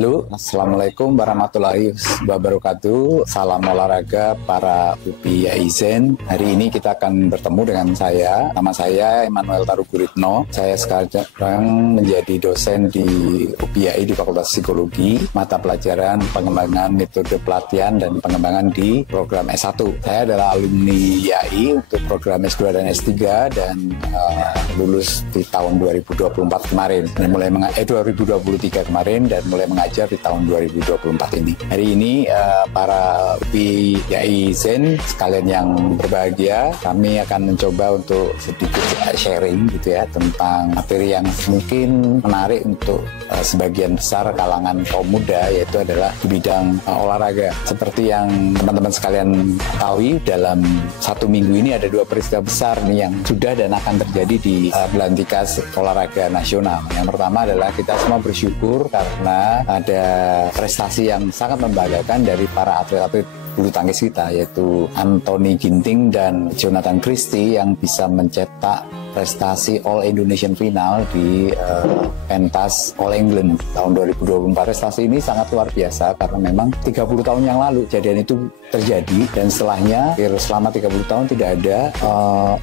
Halo, Assalamualaikum warahmatullahi wabarakatuh. Salam olahraga para UPI Zen. Hari ini kita akan bertemu dengan saya. Nama saya Emmanuel Taruguritno. Saya sekarang menjadi dosen di UPI di Fakultas Psikologi, mata pelajaran pengembangan metode pelatihan dan pengembangan di program S1. Saya adalah alumni IAI untuk program S2 dan S3 dan lulus di tahun 2024 kemarin. Dan mulai 2023 kemarin dan mulai mengajar di tahun 2024 ini. Hari ini para UPI Zen sekalian yang berbahagia, kami akan mencoba untuk sedikit sharing gitu ya tentang materi yang mungkin menarik untuk sebagian besar kalangan kaum muda, yaitu adalah di bidang olahraga. Seperti yang teman-teman sekalian ketahui, dalam satu minggu ini ada dua peristiwa besar nih yang sudah dan akan terjadi di pelantikan olahraga nasional. Yang pertama adalah kita semua bersyukur karena ada prestasi yang sangat membanggakan dari para atlet-atlet bulu tangkis kita, yaitu Anthony Ginting dan Jonathan Christie yang bisa mencetak prestasi All Indonesian Final di pentas All England tahun 2024. Prestasi ini sangat luar biasa karena memang 30 tahun yang lalu kejadian itu terjadi, dan setelahnya selama 30 tahun tidak ada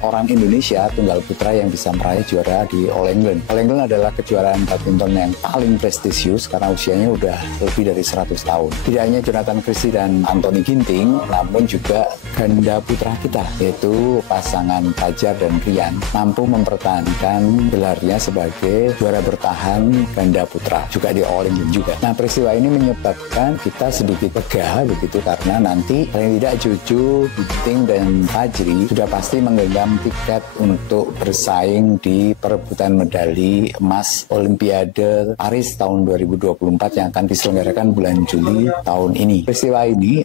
orang Indonesia tunggal putra yang bisa meraih juara di All England. All England adalah kejuaraan badminton yang paling prestisius karena usianya udah lebih dari 100 tahun. Tidak hanya Jonathan Christie dan Anthony Ginting, namun juga ganda putra kita, yaitu pasangan Fajar dan Rian, mampu mempertahankan gelarnya sebagai juara bertahan ganda putra juga di All England juga. Nah, peristiwa ini menyebabkan kita sedikit lega begitu karena nanti paling tidak Jojo, Ginting dan Fajri sudah pasti menggenggam tiket untuk bersaing di perebutan medali emas Olimpiade Paris tahun 2024 yang akan diselenggarakan bulan Juli tahun ini. Peristiwa ini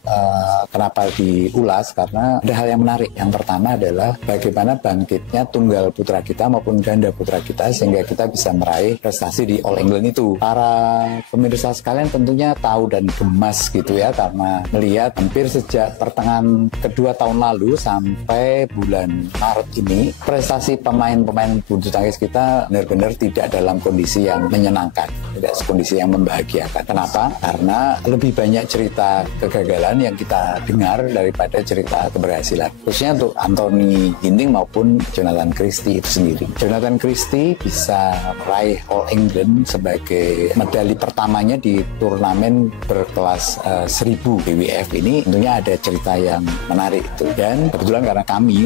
kenapa diulas? Karena ada hal yang menarik. Yang pertama adalah bagaimana bangkitnya tunggal putra kita maupun ganda putra kita sehingga kita bisa meraih prestasi di All England itu. Para pemirsa sekalian tentunya tahu dan gemas gitu ya, karena melihat hampir sejak pertengahan kedua tahun lalu sampai bulan Maret ini prestasi pemain-pemain bulu tangkis kita benar-benar tidak dalam kondisi yang menyenangkan, tidak kondisi yang membahagiakan. Kenapa? Karena lebih banyak cerita kegagalan yang kita dengar daripada cerita keberhasilan, khususnya untuk Anthony Ginting maupun Jonathan Christie itu sendiri. Jonathan Christie bisa meraih All England sebagai medali pertamanya di turnamen berkelas 1000 WWF ini. Tentunya ada cerita yang menarik itu, dan kebetulan karena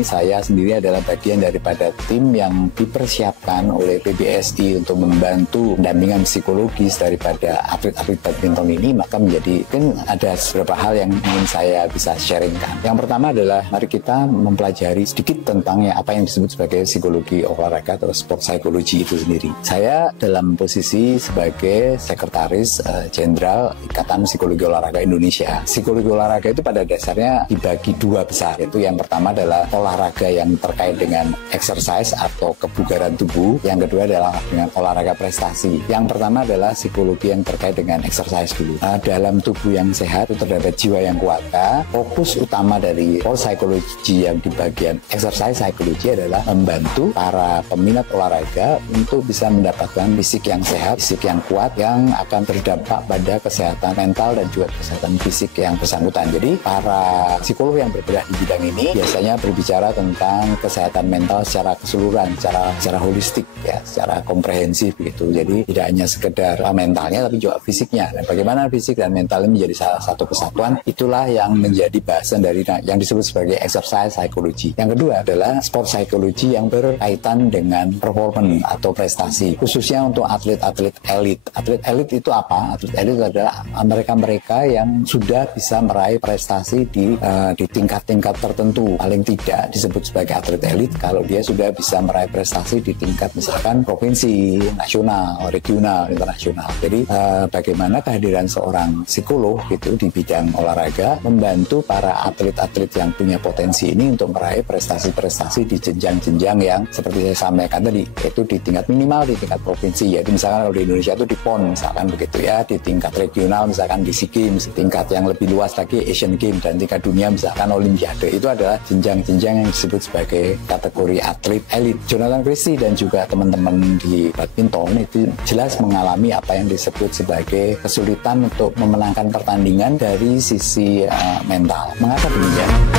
saya sendiri adalah bagian daripada tim yang dipersiapkan oleh PBSI untuk membantu pendampingan psikologis daripada atlet-atlet badminton ini, maka mungkin ada beberapa hal yang ingin saya bisa sharingkan. Yang pertama adalah mari kita mempelajari sedikit tentang apa yang disebut sebagai psikologi olahraga atau sport psychology itu sendiri. Saya dalam posisi sebagai sekretaris jenderal Ikatan Psikologi Olahraga Indonesia. Psikologi olahraga itu pada dasarnya dibagi dua besar, yaitu yang pertama adalah olahraga yang terkait dengan exercise atau kebugaran tubuh. Yang kedua adalah dengan olahraga prestasi. Yang pertama adalah psikologi yang terkait dengan exercise dulu. Dalam tubuh yang sehat itu terdapat jiwa yang kuat. Fokus utama dari sport psychology yang di bagian exercise psychology adalah membantu para peminat olahraga untuk bisa mendapatkan fisik yang sehat, fisik yang kuat, yang akan berdampak pada kesehatan mental dan juga kesehatan fisik yang bersangkutan. Jadi para psikolog yang bergerak di bidang ini biasanya berbicara tentang kesehatan mental secara keseluruhan, secara holistik ya, secara komprehensif gitu. Jadi tidak hanya sekedar mentalnya tapi juga fisiknya. Dan bagaimana fisik dan mental ini menjadi salah satu kesatuan, itulah yang menjadi bahasan dari yang disebut sebagai exercise psychology. Yang kedua adalah sport psychology yang berkaitan dengan performance atau prestasi, khususnya untuk atlet-atlet elit. Atlet elit itu apa? Atlet elit adalah mereka-mereka yang sudah bisa meraih prestasi di tingkat-tingkat tertentu. Paling tidak disebut sebagai atlet elit kalau dia sudah bisa meraih prestasi di tingkat misalkan provinsi, nasional, regional, internasional. Jadi bagaimana kehadiran seorang psikolog gitu di bidang olahraga membantu para atlet-atlet yang punya potensi ini untuk meraih prestasi-prestasi di jenjang-jenjang yang seperti saya sampaikan tadi, itu di tingkat minimal di tingkat provinsi, yaitu misalkan kalau di Indonesia itu di PON misalkan begitu ya, di tingkat regional misalkan di SEA Games, tingkat yang lebih luas lagi Asian Games, dan tingkat dunia misalkan Olimpiade. Itu adalah jenjang-jenjang yang disebut sebagai kategori atlet elit. Jonathan Christie dan juga teman-teman di badminton itu jelas mengalami apa yang disebut sebagai kesulitan untuk memenangkan pertandingan dari sisi mental. Mengapa demikian?